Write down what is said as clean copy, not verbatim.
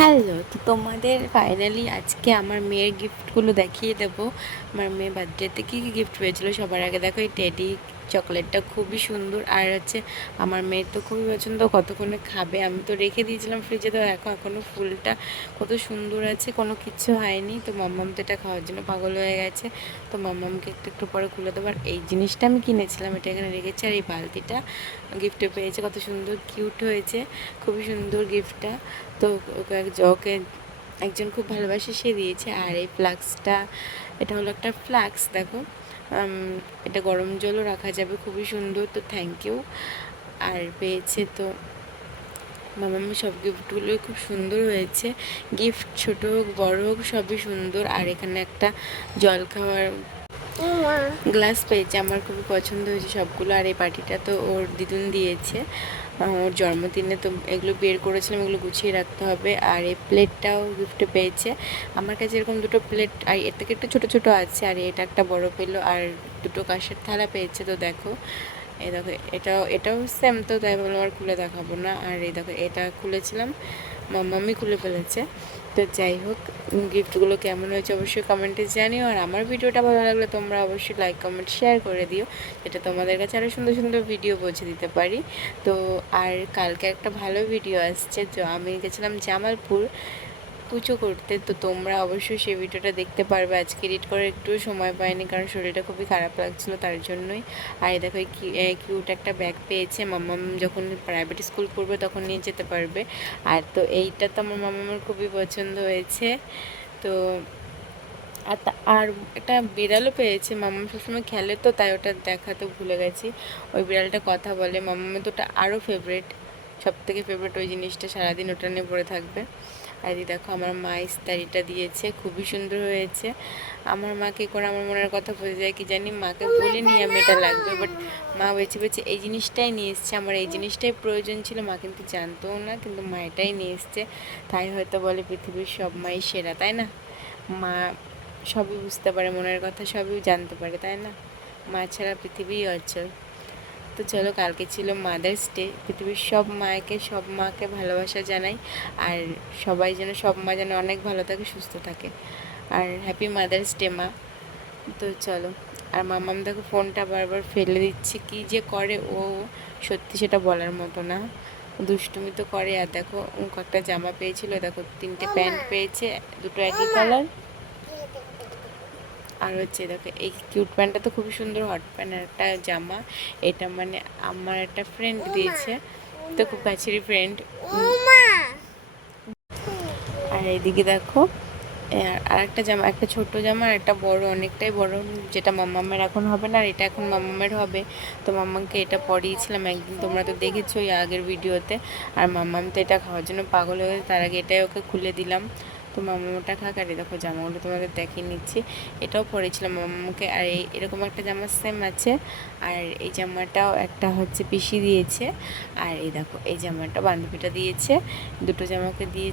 Hello, তো তোমাদের finally আজকে আমার মেয়ের গিফটগুলো দেখিয়ে দেবো। আমার মেয়ে বার্থডেতে কী কী গিফট পেয়েছিলো। সবার আগে দেখো এই টেডি চকলেটটা খুবই সুন্দর, আর হচ্ছে আমার মেয়ের তো খুবই পছন্দ, কতক্ষণে খাবে। আমি তো রেখে দিয়েছিলাম ফ্রিজে, তো এখনও ফুলটা কত সুন্দর আছে, কোনো কিছু হয়নি। তো মাম্মাম তো এটা খাওয়ার জন্য পাগল হয়ে গেছে। তো মাম্মামকে একটু একটু পরে খুলে দেবো। আর এই জিনিসটা আমি কিনেছিলাম, এটা এখানে রেখেছি। আর এই বালতিটা গিফটে পেয়েছে, কত সুন্দর কিউট হয়েছে, খুবই সুন্দর গিফটটা। তো ওকে একজন খুব ভালোবাসে, সে দিয়েছে। আর এই ফ্লাক্সটা, এটা হলো একটা ফ্লাক্স, দেখো এটা গরম জলও রাখা যাবে, খুবই সুন্দর। তো থ্যাংক ইউ। আর পেয়েছে তো মামামি, সব গিফটগুলোই খুব সুন্দর হয়েছে। গিফট ছোট হোক বড় হোক সবই সুন্দর। আর এখানে একটা জল খাওয়ার গ্লাস পেয়েছে, আমার খুবই পছন্দ হয়েছে সবগুলো। আর এই পার্টিটা তো ওর দিদুন দিয়েছে ওর জন্মদিনে, তো এগুলো বের করেছিলাম, এগুলো গুছিয়ে রাখতে হবে। আর এই প্লেটটাও গিফটে পেয়েছে। আমার কাছে এরকম দুটো প্লেট, আর এর থেকে একটু ছোটো ছোটো আছে, আর এটা একটা বড় পেলো। আর দুটো কাঁসের থালা পেয়েছে। তো দেখো এই দেখো, এটাও সেম, তো তাই বললাম আর খুলে দেখাবো না। আর এই দেখো, এটা খুলেছিলাম, মাম্মামি খুলে ফেলেছে। তো যাই হোক, গিফটগুলো কেমন হয়েছে অবশ্যই কমেন্টে জানিও। আর আমার ভিডিওটা ভালো লাগলে তোমরা অবশ্যই লাইক কমেন্ট শেয়ার করে দিও, যেটা তোমাদের কাছে আরও সুন্দর সুন্দর ভিডিও পৌঁছে দিতে পারি। তো আর কালকে একটা ভালো ভিডিও আসছে, তো আমি গেছিলাম জামালপুর পুজো করতে, তো তোমরা অবশ্যই সেই ভিডিওটা দেখতে পারবে। আজকে এডিট করে একটু সময় পাইনি, কারণ শরীরটা খুবই খারাপ লাগছিলো, তার জন্যই। আর দেখো কিউট একটা ব্যাগ পেয়েছে, মাম্মাম যখন প্রাইভেট স্কুল পড়বে তখন নিয়ে যেতে পারবে। আর তো এইটা তো আমার মাম্মামের খুবই পছন্দ হয়েছে। তো আর একটা বিড়ালও পেয়েছে, মাম্মাম সবসময় খেলে, তো তাই ওটা দেখাতে ভুলে গেছি। ওই বিড়ালটা কথা বলে, মাম্মামের তো ওটা আরও ফেভারিট, সব থেকে ফেভারিট ওই জিনিসটা, সারাদিন ওটা নিয়ে পড়ে থাকবে। আর এই দেখো, আমার মা ইস্তারিটা দিয়েছে, খুবই সুন্দর হয়েছে। আমার মাকে করে আমার মনের কথা বোঝা যায়, কি জানি মাকে বলিনি আমি এটা লাগবে, বাট মা বেছে বেছে এই জিনিসটাই নিয়ে এসছে। আমার এই জিনিসটাই প্রয়োজন ছিল, মা কিন্তু জানতোও না, কিন্তু মা এটাই নিয়ে এসছে। তাই হয়তো বলে পৃথিবীর সব মাই সেরা, তাই না? মা সবই বুঝতে পারে, মনের কথা সবই জানতে পারে, তাই না? মা ছাড়া পৃথিবী অচল। তো চলো, কালকে ছিল মাদার্স ডে, পৃথিবীর সব মাকে ভালোবাসা জানাই। আর সবাই যেন, সব মা যেন অনেক ভালো থাকে, সুস্থ থাকে। আর হ্যাপি মাদার্স ডে মা। তো চলো। আর মামাম দেখো ফোনটা বারবার ফেলে দিচ্ছে, কি যে করে ও, সত্যি সেটা বলার মতো না, দুষ্টুমি তো করে। আর দেখো একটা জামা পেয়েছিল, দেখো 3টে প্যান্ট পেয়েছে, দুটো একই কালার। আর হচ্ছে দেখো, এই কিউট প্যান্টটা তো খুবই সুন্দর, হট প্যান্ট, আর একটা জামা, এটা মানে আমার একটা ফ্রেন্ড দিয়েছে, তো খুব কাছেরই ফ্রেন্ড। আর এইদিকে দেখো, আর একটা জামা, একটা ছোট জামা আর একটা বড়, অনেকটাই বড়, যেটা মাম্মামের এখন হবে না, আর এটা এখন মাম্মামের হবে। তো মাম্মাকে এটা পরিয়েছিলাম একদিন, তোমরা তো দেখেছো এই আগের ভিডিওতে। আর মাম্মাম তো এটা খাওয়ার জন্য পাগল হয়ে, তার আগে এটাই ওকে খুলে দিলাম। তো মাম্মাটা খাক। আর দেখো জামাগুলো তোমাদের দেখিয়ে নিচ্ছি, এটাও পরেছিলাম মাম্মাকে। আর এরকম একটা জামা সেম আছে। আর এই জামাটাও একটা হচ্ছে পিসি দিয়েছে। আর এই দেখো, এই জামাটা বান্ধবীটা দিয়েছে, দুটো জামাকে দিয়ে